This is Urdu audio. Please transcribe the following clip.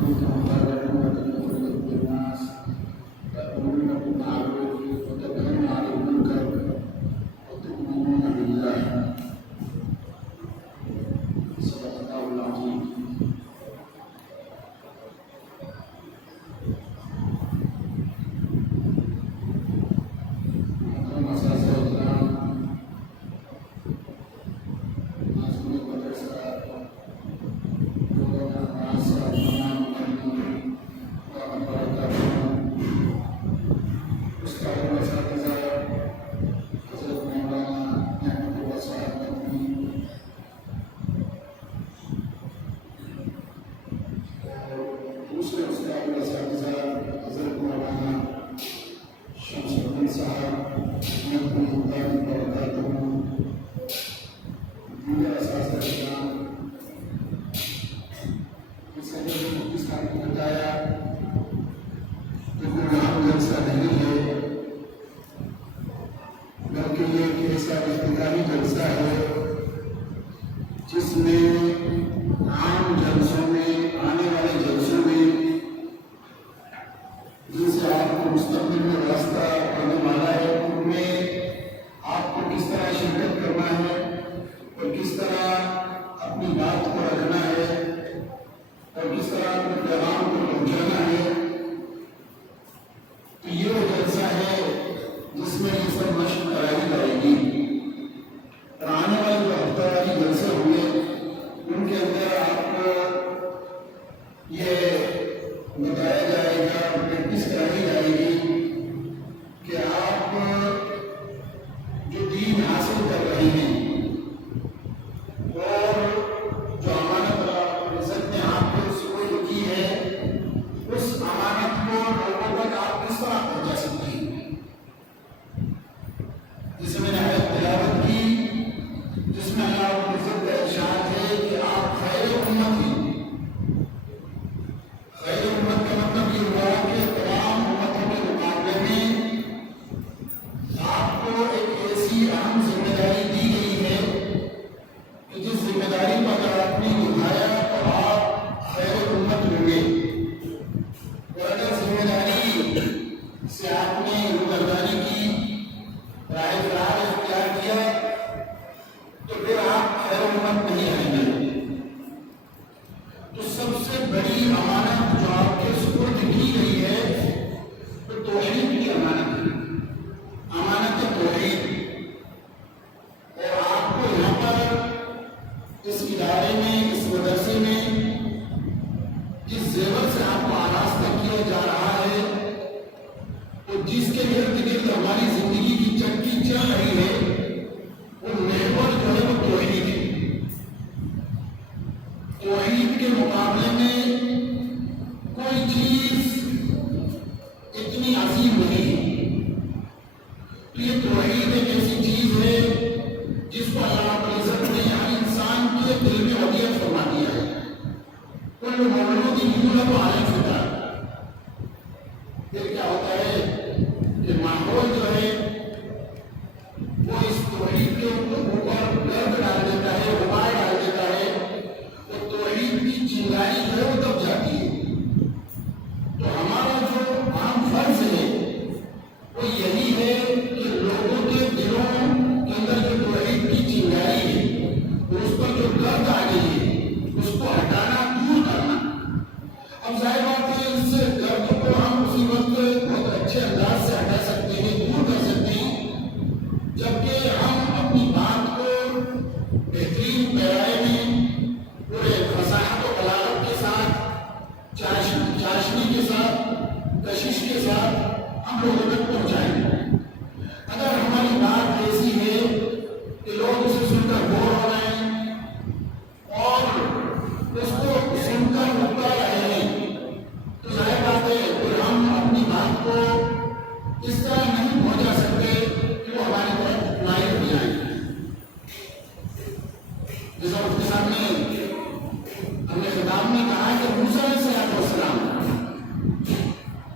كنتم خير أمة أخرجت للناس تأمرون بالمعروف وتنهون عن المنكر وتؤمنون بالله. صدق الله العظيم. جس میں عام جلسوں میں آنے والے جلسوں میں جن سے آپ کو مستقبل میں راستہ پڑنے والا ہے ان میں آپ کو کس طرح شرکت کرنا ہے اور کس طرح اپنی بات کو رکھنا ہے اور کس طرح اپنے پیغام کو پہنچانا ہے، تو یہ وہ جلسہ ہے جس میں یہ سب مشق کرائی جائے گی۔ اور آنے والے جو ہفتہ واری جلسے ہوئے ان کے اندر آپ کو یہ بتایا جائے گا، پریکٹس کرائی جائے گی کہ آپ جو دین حاصل کر رہے ہیں اور جو امانت اللہ رب العزت نے آپ کو سپرد کی ہے اس امانت کو لوگوں تک آپ کس طرح پہنچا سکتے ہیں۔ جس میں نے آیت تلاوت کی جس میں اللہ رب العزت کا ارشاد ہے کہ آپ خیر امت ہیں۔ خیر امت کا مطلب یہ ہوا کہ تمام امتوں کے مقابلے میں آپ کو ایک ایسی اہم ذمہ داری دی گئی ہے کہ جس ذمہ داری کو اگر آپ نے نبھایا تو آپ خیر امت ہوں گے، اور اگر ذمہ داری سے آپ نے روگردانی کی، راہ فرار اختیار کیا تو پھر آپ خیر امت نہیں آئیں گے۔ تو سب سے بڑی امانت جو آپ کے سپرد کی گئی ہے وہ توحید کی امانت ہے، امانت توحید۔ اور آپ کو یہاں پر اس ادارے میں، اس مدرسے میں جس زیور سے آپ کو آراستہ کیا جا رہا ہے، تو جس کے ارد گرد ہماری زندگی کی چکی چل رہی ہے، وہ محور جو ہے وہ توحید ہے۔ توحید کے مقابلے میں کوئی چیز اتنی عظیم نہیں ہے۔ تو یہ توحید ایک ایسی چیز ہے جس کو اللہ رب العزت نے ہر انسان کے دل میں ودیعت فرما دیا ہے۔ کل مولود یولد علی الفطرۃ۔ پھر کیا ہوتا ہے کہ ماحول جو ہے وہ اس توحید کے اوپر گرد ڈال دیتا ہے، غبار ڈال دیتا ہے، تو توحید کی چنگاری جو ہے وہ